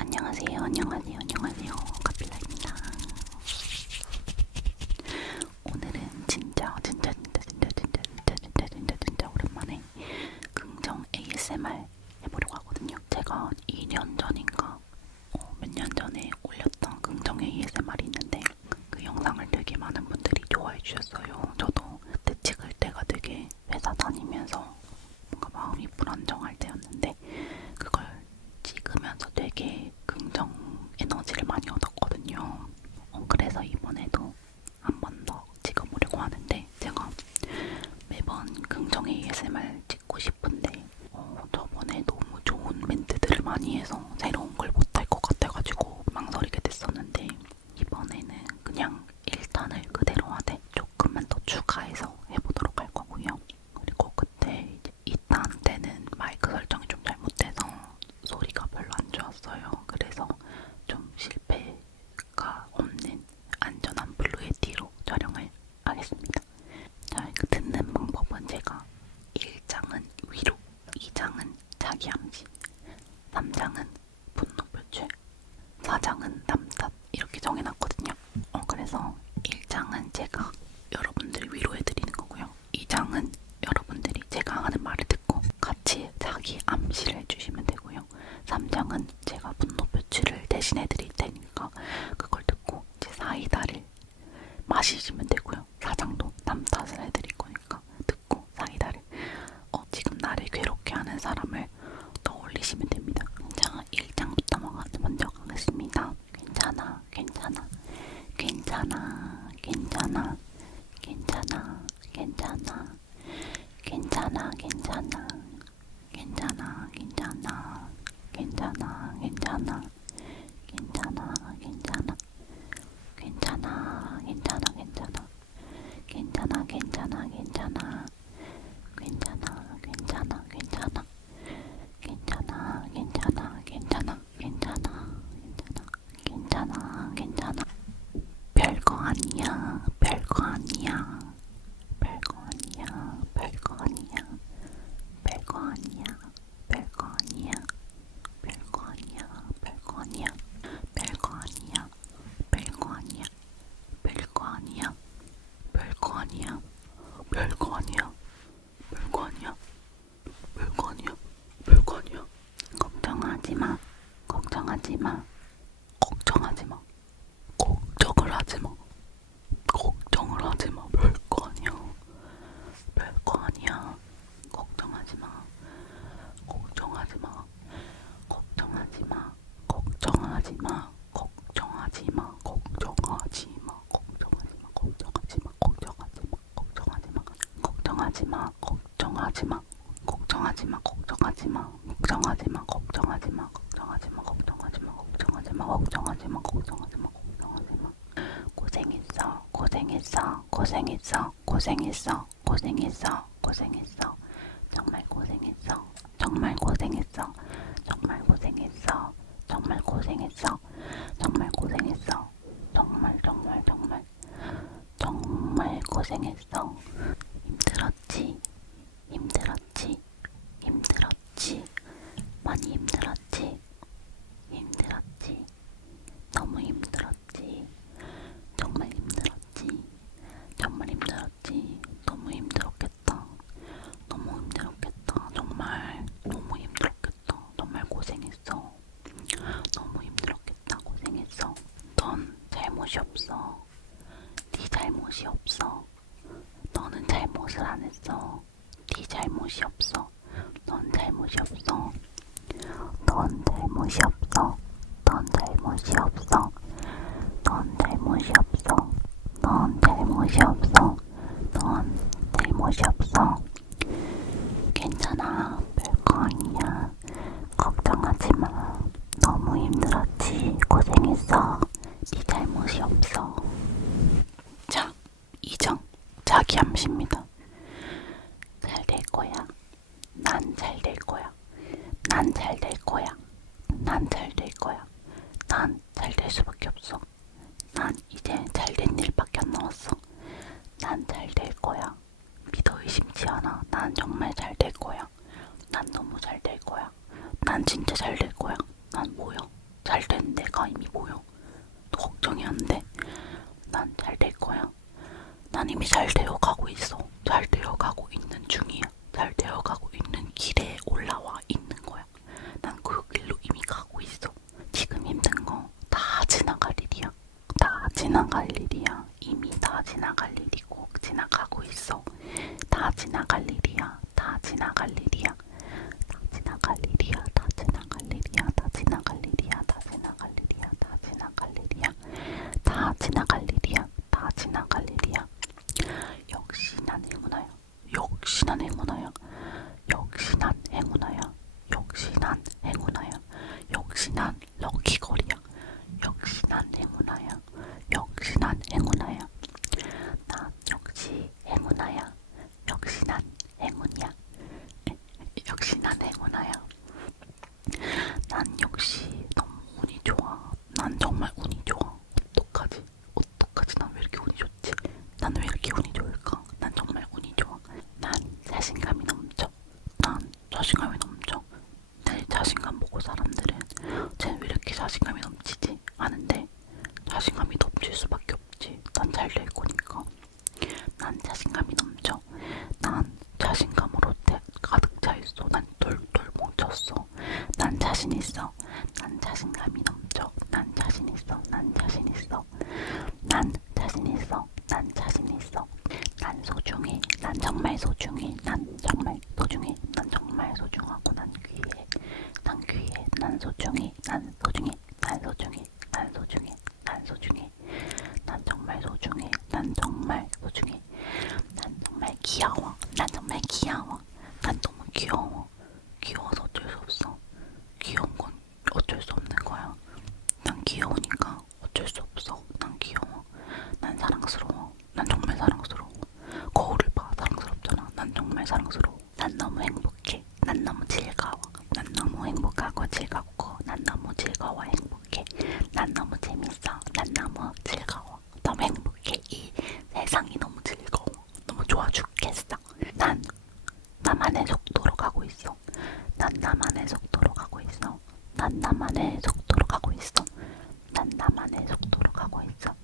안녕하세요, 안녕하세요, 안녕하세요. 카필라이 고생했어, 고생했어, 고생했어, 고생했어, 고생했어, 정말 고생했어, 정말 고생했어, 정말 고생했어, 정말 고생했어, 정말 고생했어, 정말 정말 정말 정말 고생했어. 잘못이 없어. 넌 잘못이 없어. 넌 잘못이 없어. 잘 돼요. し。 나만의 속도로 가고 있어. 난 나만의 속도로 가고 있어.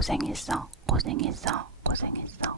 고생했어 고생했어 고생했어.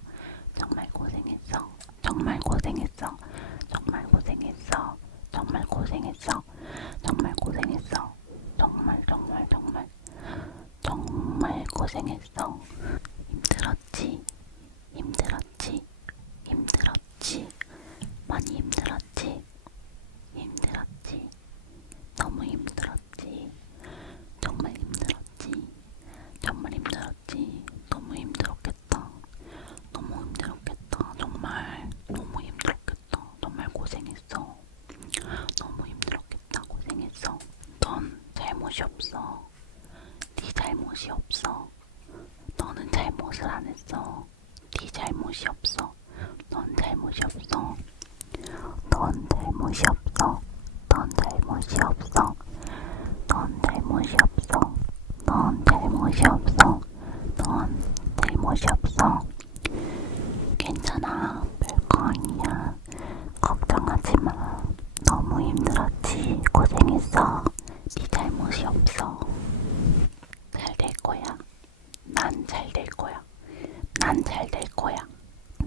난 잘 될 거야.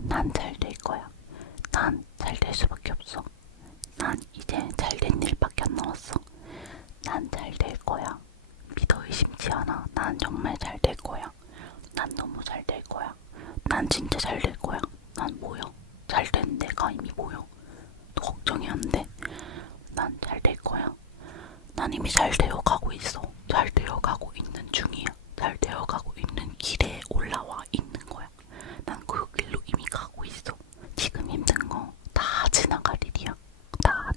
난 잘 될 거야. 난 잘 될 수밖에 없어. 난 이제 잘된 일밖에 안 남았어. 난 잘 될 거야. 믿어 의심치 않아. 난 정말 잘 될 거야. 난 너무 잘 될 거야. 난 진짜 잘 될 거야. 난 뭐야? 잘된 내가 이미 뭐야? 걱정이 안 돼. 난 잘 될 거야. 난 이미 잘 되어 가고 있어. 잘 되어 가고 있는 중이야. 잘 되어 가고 있는 길에 올라와 있는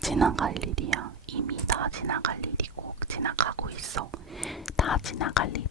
지나갈 일이야. 이미 다 지나갈 일이고 지나가고 있어. 다 지나갈 일.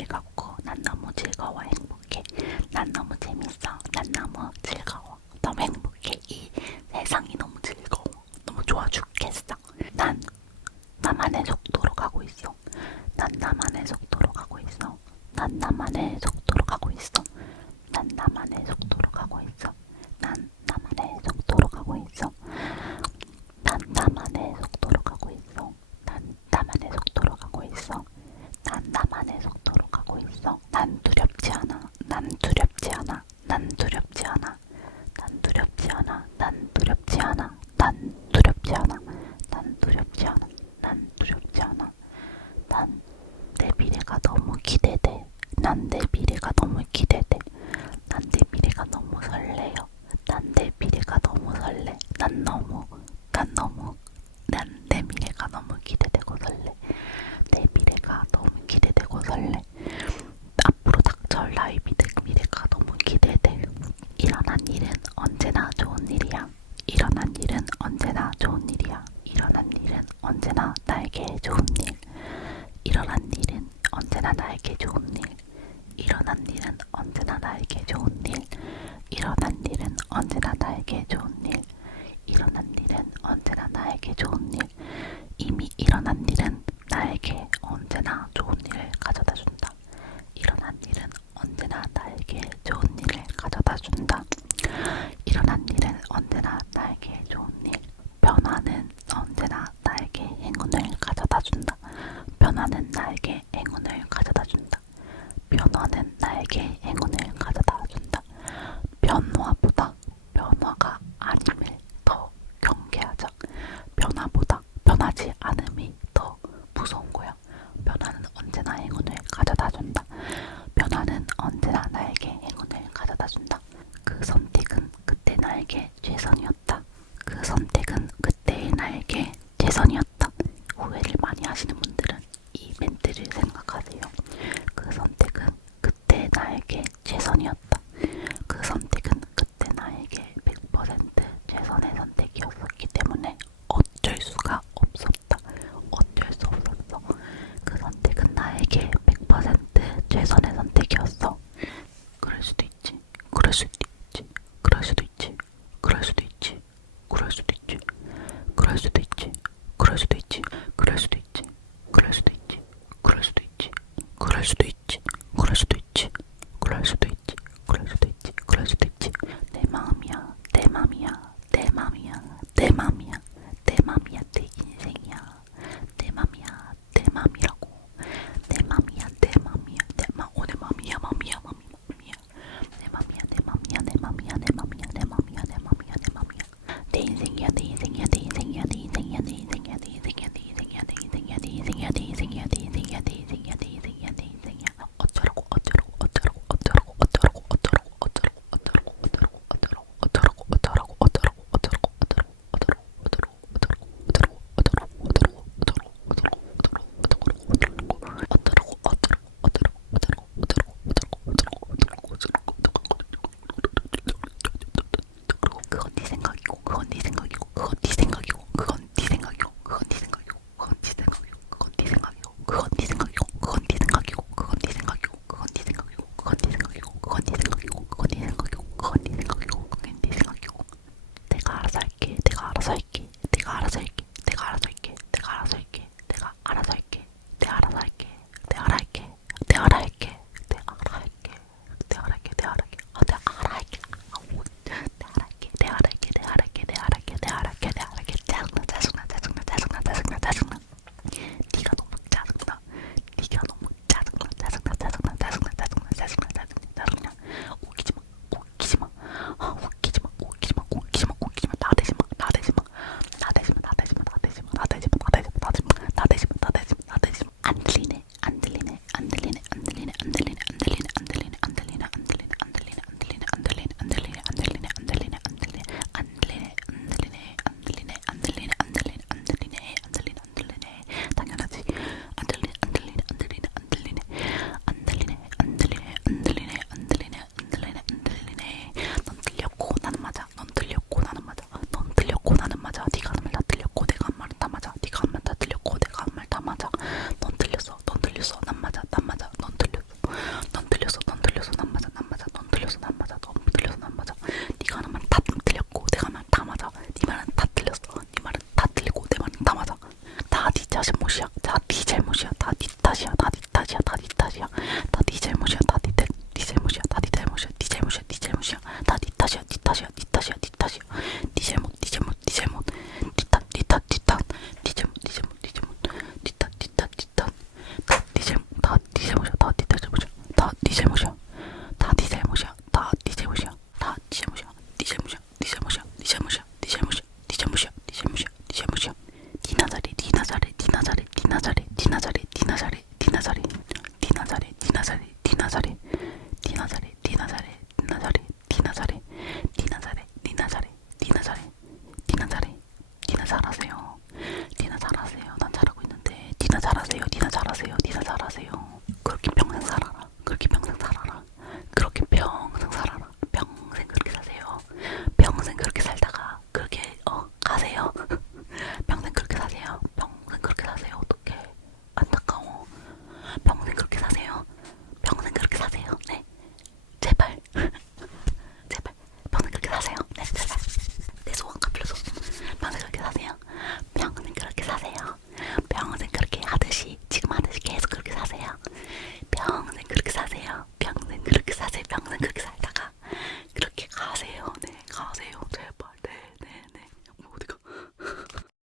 즐겁고. 안아준다. 변하는 나에게